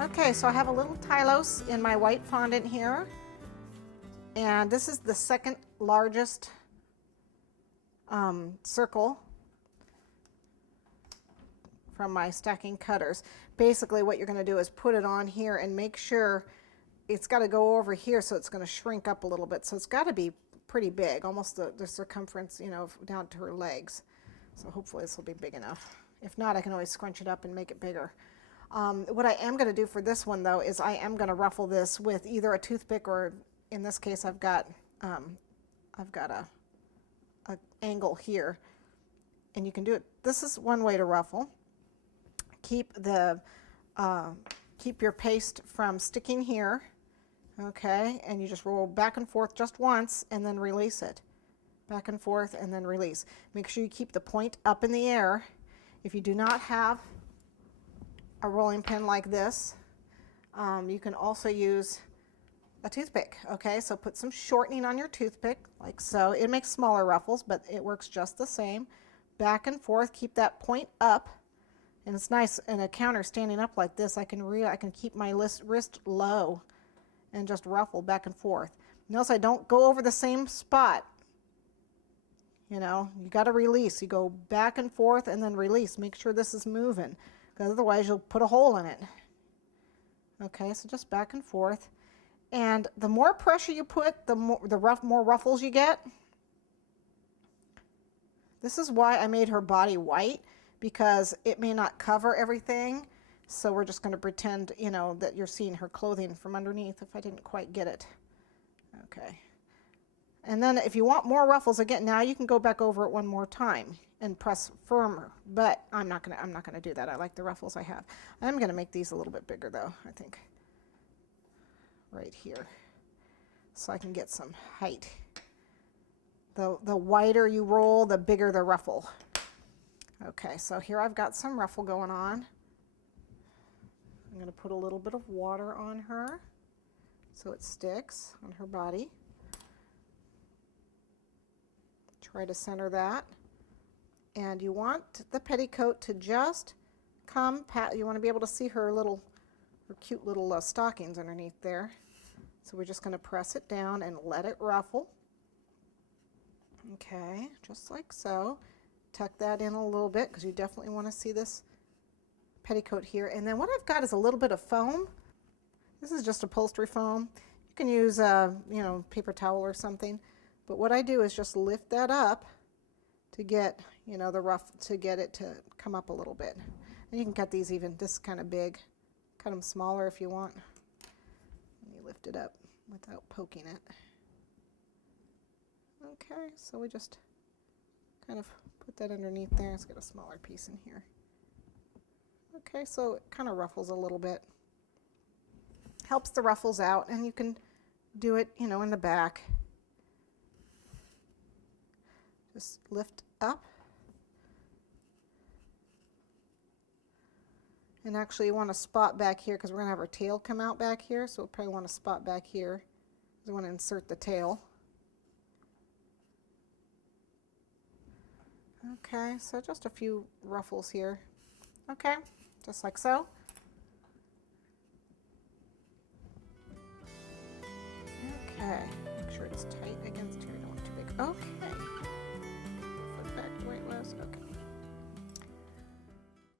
Okay, so I have a little Tylos in my white fondant here, and this is the second largest circle from my stacking cutters. Basically what you're going to do is put it on here and make sure it's got to go over here, so it's going to shrink up a little bit. So it's got to be pretty big, almost the circumference, you know, down to her legs. So hopefully this will be big enough. If not, I can always scrunch it up and make it bigger. What I am going to do for this one though is I am going to ruffle this with either a toothpick, or in this case I've got a angle here, and you can do it. This is one way to ruffle. Keep your paste from sticking here, okay, and you just roll back and forth just once and then release it. Back and forth and then release. Make sure you keep the point up in the air. If you do not have a rolling pin like this, you can also use a toothpick, okay? So put some shortening on your toothpick, like so. It makes smaller ruffles, but it works just the same. Back and forth, keep that point up, and it's nice in a counter standing up like this. I can keep my wrist low and just ruffle back and forth. Notice I don't go over the same spot. You know, you got to release. You go back and forth and then release. Make sure this is moving, because otherwise you'll put a hole in it. Okay, so just back and forth. And the more pressure you put, the more ruffles you get. This is why I made her body white, because it may not cover everything. So we're just going to pretend, you know, that you're seeing her clothing from underneath, if I didn't quite get it. Okay. And then if you want more ruffles, again, now you can go back over it one more time and press firmer. But I'm not gonna do that. I like the ruffles I have. I'm gonna make these a little bit bigger though, I think. Right here. So I can get some height. The wider you roll, the bigger the ruffle. Okay, so here I've got some ruffle going on. I'm gonna put a little bit of water on her so it sticks on her body. Try to center that. And you want the petticoat to just come, you want to be able to see her cute little stockings underneath there. So we're just going to press it down and let it ruffle. Okay, just like so. Tuck that in a little bit, because you definitely want to see this petticoat here. And then what I've got is a little bit of foam. This is just upholstery foam. You can use you know, paper towel or something. But what I do is just lift that up to get, you know, to get it to come up a little bit. And you can cut these even this kind of big. Cut them smaller if you want. And you lift it up without poking it. Okay, so we just kind of put that underneath there. Let's get a smaller piece in here. Okay, so it kind of ruffles a little bit. Helps the ruffles out, and you can do it, you know, in the back. Just lift up. And actually you want to spot back here, because we're going to have our tail come out back here, so we'll probably want to spot back here. We want to insert the tail. Okay, so just a few ruffles here. Okay, just like so. Okay, make sure it's tight against here, I don't want it too big.